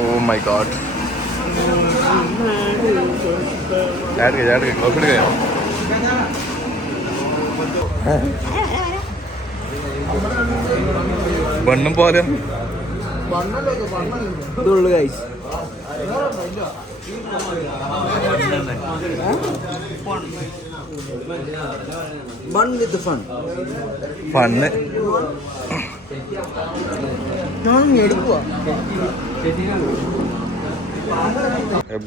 Oh my god. Close it again. Bannum പോലെ ഇതുള്ളൂ guys. Bun with the fun. Fun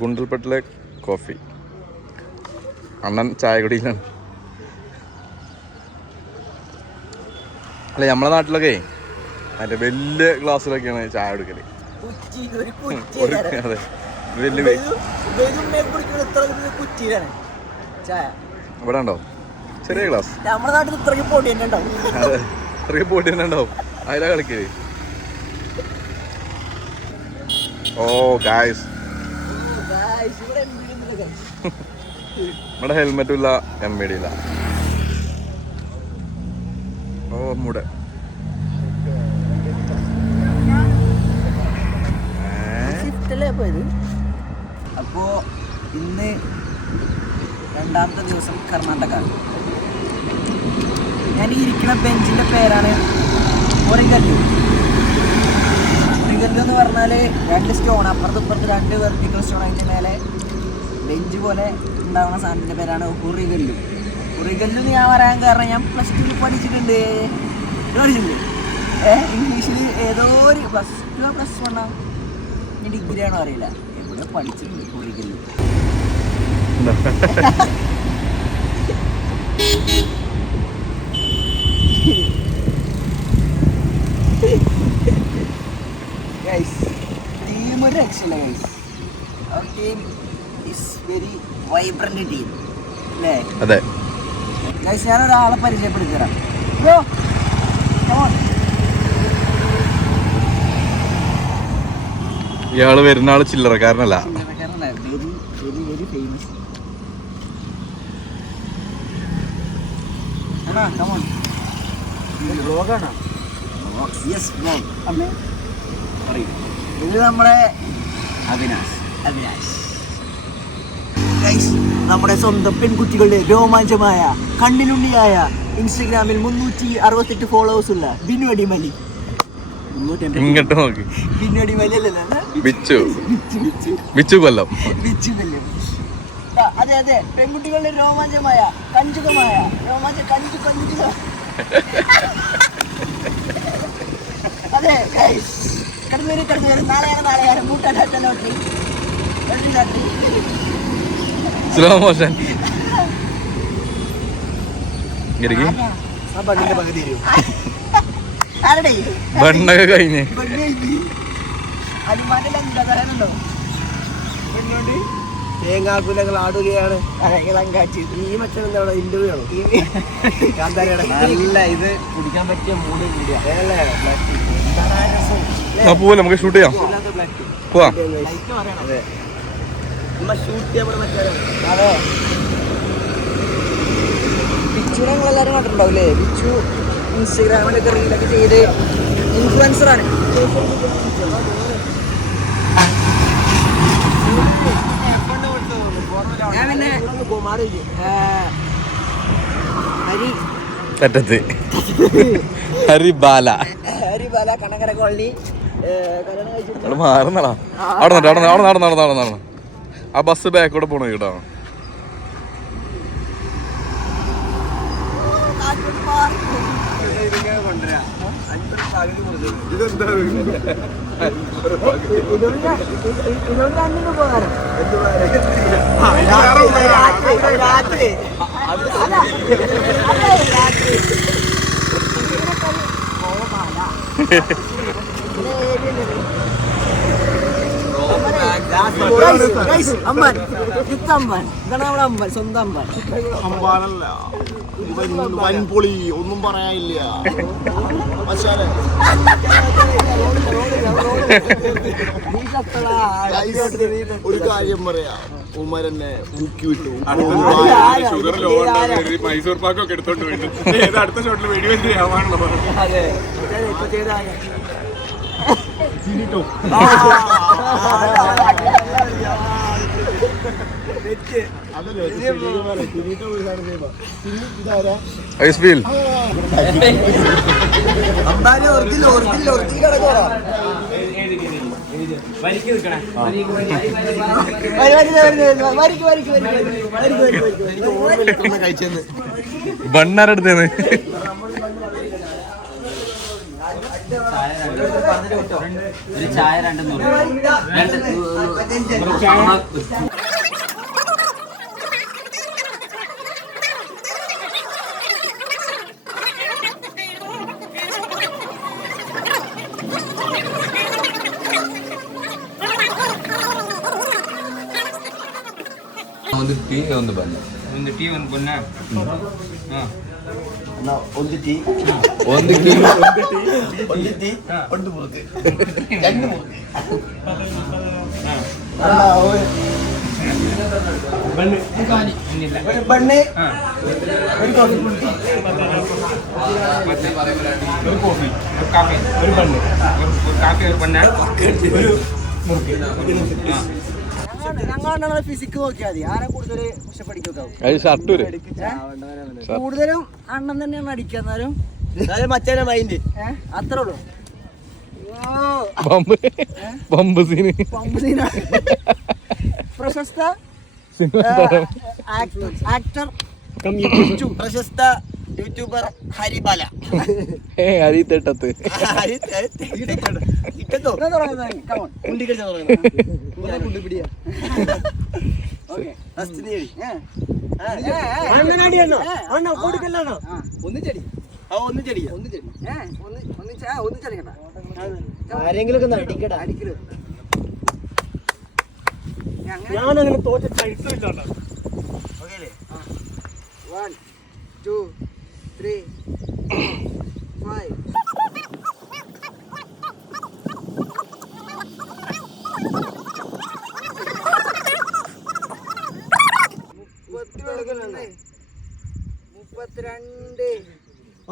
ഗുണ്ടൽപെട്ടിലെ coffee. അണ്ണൻ ചായ കുടിയിലാണ്. അല്ല നമ്മളെ നാട്ടിലൊക്കെ മറ്റേ വലിയ ഗ്ലാസ്സിലൊക്കെയാണ് ചായ എടുക്കല്. അതെ വലിയ ഇവിടെ ഉണ്ടോ ചെറിയ ഗ്ലാസ്? നമ്മുടെ നാട്ടിൽ ഇത്രയ്ക്ക് പൊടി തന്നെ ഉണ്ടാവും. അതെ ഇത്രയ്ക്ക് പൊടി തന്നെ ഉണ്ടാവും. അതിലാ കളിക്കല്. ഓ ഗായ്സ് ഇവിടെ ഹെൽമെറ്റും ഇല്ല, MVD ഇല്ല. ഓ മൂടെ അപ്പോ ഇന്ന് രണ്ടാമത്തെ ദിവസം കർണാടക. ഞാൻ ഈ ഇരിക്കുന്ന ബെഞ്ചിന്റെ പേരാണ് ഒറിഗല്ലു. ഒറിഗല്ലു എന്ന് പറഞ്ഞാൽ 2 സ്റ്റോൺ അപ്പുറത്ത് ഇപ്പുറത്ത് 2 വെർട്ടിക്കൽ സ്റ്റോൺ, അതിൻ്റെ മേലെ ബെഞ്ച് പോലെ ഉണ്ടാകുന്ന സാധനത്തിൻ്റെ പേരാണ് ഒറിഗല്ലു. ഒറിഗല്ലു ഞാൻ പറയാൻ കാരണം ഞാൻ +2 പഠിച്ചിട്ടുണ്ട്. ഇംഗ്ലീഷിൽ ഏതോ ഒരു +2 +1 ഇനി ഡിഗ്രി ആണോ അറിയില്ല, എവിടെ പഠിച്ചിട്ടുണ്ട് ഒറിഗല്ലു. ടീം ഒരു രക്ഷയില്ല ഗൈസ്. അവർ team is very vibrant team അല്ലേ? അതെ ഗൈസ്, ഞാൻ ഒരാളെ പരിചയപ്പെടുത്തി തരാം. ബ്രോ ഇയാള് വരുന്ന ആള് ചില്ലറക്കാരനല്ല. Very very famous. ഇത് നമ്മുടെ അവിനാശ്. നമ്മുടെ സ്വന്തം പെൺകുട്ടികളുടെ രോമാഞ്ചമായ കണ്ണിലുണ്ണിയായ ഇൻസ്റ്റഗ്രാമിൽ 368 ഫോളോവേഴ്സ് ഉള്ള ബിനു അടിമലി. ഇങ്ങോട്ട് നോക്കി. ബിനു അടിമലി അല്ലല്ലോ, ബിച്ചു കൊല്ലം. അതെ അതെ, പെൺകുട്ടികളുടെ രോമാഞ്ചമായ കഞ്ചുകമായ കഞ്ചുക. അതെ ഗൈസ്, കടന്നു വരും. നാളെയാണ് മൂട്ടാലോട്ടറി സ്ലോ മോഷൻ. ബണ്ണൊക്കെ കഴിഞ്ഞ് തേങ്ങാക്കുലങ്ങൾ ആടുകയാണ്. ഈ മറ്റേ ഇന്റർവ്യൂ ആണോ? നല്ല ഇത് കുടിക്കാൻ പറ്റിയ മൂഡ് പോവാ, നമുക്ക് ഷൂട്ട് ചെയ്യാം. പോവാ. ബിച്ചുനെ നിങ്ങളെല്ലാവരും കണ്ടിട്ടുണ്ടാവില്ലേ? ബിച്ചു ഇൻസ്റ്റഗ്രാമിലൊക്കെ റീലൊക്കെ ചെയ്ത് ഇൻഫ്ലുവൻസറാണ്. ഞാൻ പിന്നെ ഹരിബാല കണ്ണങ്കര കോളനി മാറുന്നടാ. അവിടെ നടന്നു ആ ബസ് ബാക്കോടെ പോണ കേട്ടോ. അമ്പാൻ ഇതാണ് നമ്മുടെ അമ്പാൻ, സ്വന്തം അമ്പാൻ. അമ്പാനല്ല, വൻപൊളി, ഒന്നും പറയാനില്ല. ഒരു കാര്യം പറയാം, ഉമ്മരന്നെ ഊക്കി വിട്ടു. മൈസൂർ പാക്കൊക്കെ എടുത്തോണ്ട് പോയിട്ട് അടുത്ത ഷോട്ടിൽ വെടിവെച്ച് ചെയ്യാവാണല്ലോ. ഐസ്ഫീൽ ബണ്ണാരടുത്തേന്ന് ചായ 200 ಒಂದು ಟೀ ಒಂದು ಬಣ್ಣ ಒಂದು ಟೀ ಒಂದು ಬಣ್ಣ ಒಂದು ಟೀ ಒಂದು ಟೀ ಒಂದು ಟೀ ಒಂದು ಮುറുക്ക് രണ്ട് മുറുക്ക് ബണ്ണ് ഒരു കോഫി ഒരു കാപ്പി ഒരു ബണ്ണ് ഒരു കാപ്പി ഒരു ബണ്ണ ഒരു മുറുക്ക് ഞങ്ങൾ ഫിസിക്ക് നോക്കിയാൽ മതി ആരെ കൂടുതൽ പഠിക്കാവും അത് ഷർട്ടൂര് കൂടുതലും അണ്ണൻ തന്നെയാണ് അടിക്കുക എന്നാലും മച്ചാനെ മൈൻഡ് അത്രേ ഉള്ളൂ പമ്പ് സീന് പ്രശസ്ത ആക്ടർ പ്രശസ്ത യൂട്യൂബർ ഹരിബാല അരിത്തെട്ടത്ത് ആരെങ്കിലും അടിക്കട അടിക്കരുത് ഞാനങ്ങനെ തോറ്റ ചരിത്രമില്ല 1 2 3 5 32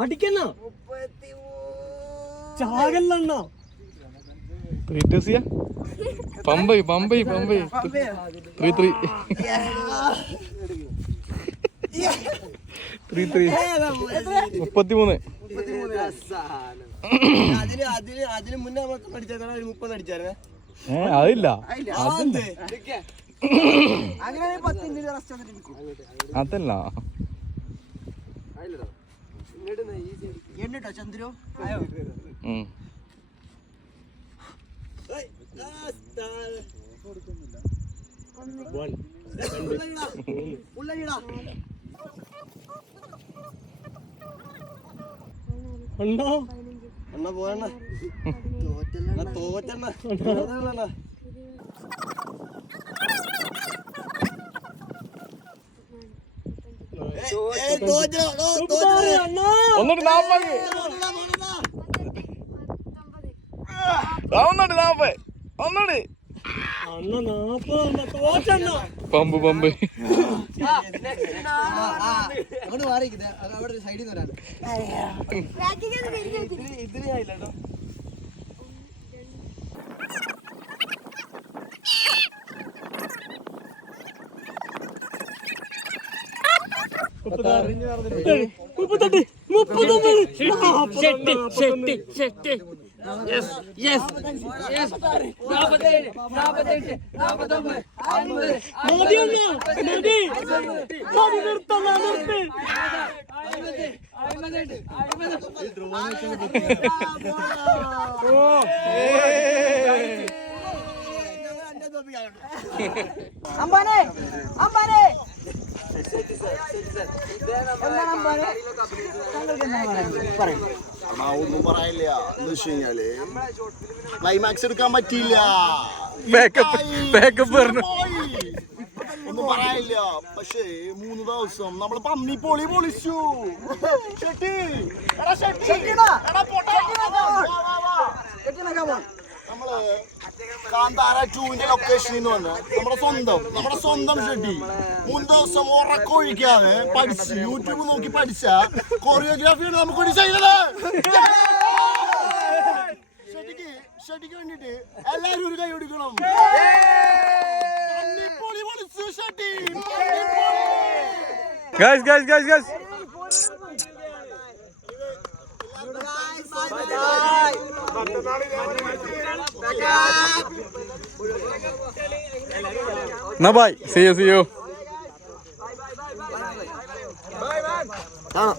അടിക്കണോ ചാകല്ലോ പമ്പൈ 3-3 33 അതിന് മുന്നേ അടിച്ചാൽ 30 അടിച്ചായിരുന്നേ അതില്ല അങ്ങനെ അതല്ല എന്നിട്ടോ ചന്ദ്രു അണ്ണ പോയണ്ണ തോറ്റണ്ണ ഒന്നുകൂടി 40 ഒന്നുകൂടി പമ്പ് അവിടെ മാറിയിരിക്കുന്നത് അവിടെ സൈഡിൽ നിന്ന് വരാൻ ഇതിനായില്ലോ അമ്പാനെ അമ്പാനെ ഒന്നും പറയില്ല എന്താ വെച്ച് കഴിഞ്ഞാല് ക്ലൈമാക്സ് എടുക്കാൻ പറ്റിയില്ല ഒന്നും പറയില്ല. പക്ഷേ 3 ദിവസം നമ്മള് പന്നി പൊളി പൊളിച്ചു. നമ്മള് കാന്താര 2ന്റെ ലൊക്കേഷനിൽ നിന്ന് വന്ന് നമ്മുടെ സ്വന്തം ഷെട്ടി 3 ദിവസം ഉറക്കൊഴിക്കാതെ പഠിച്ച് യൂട്യൂബ് നോക്കി പഠിച്ച കൊറിയോഗ്രാഫിയാണ് നമുക്ക് വേണ്ടി ചെയ്തത്. ഷെട്ടിക്ക് വേണ്ടിട്ട് എല്ലാരും ഒരു കൈ കൊടുക്കണം. പള്ളിപ്പൊളി പൊളിച്ചു ഷട്ടി. ഗൈസ് ഗൈസ് ഗൈസ് ഗൈസ് എന്നാ ബൈ. See you. കാണാം.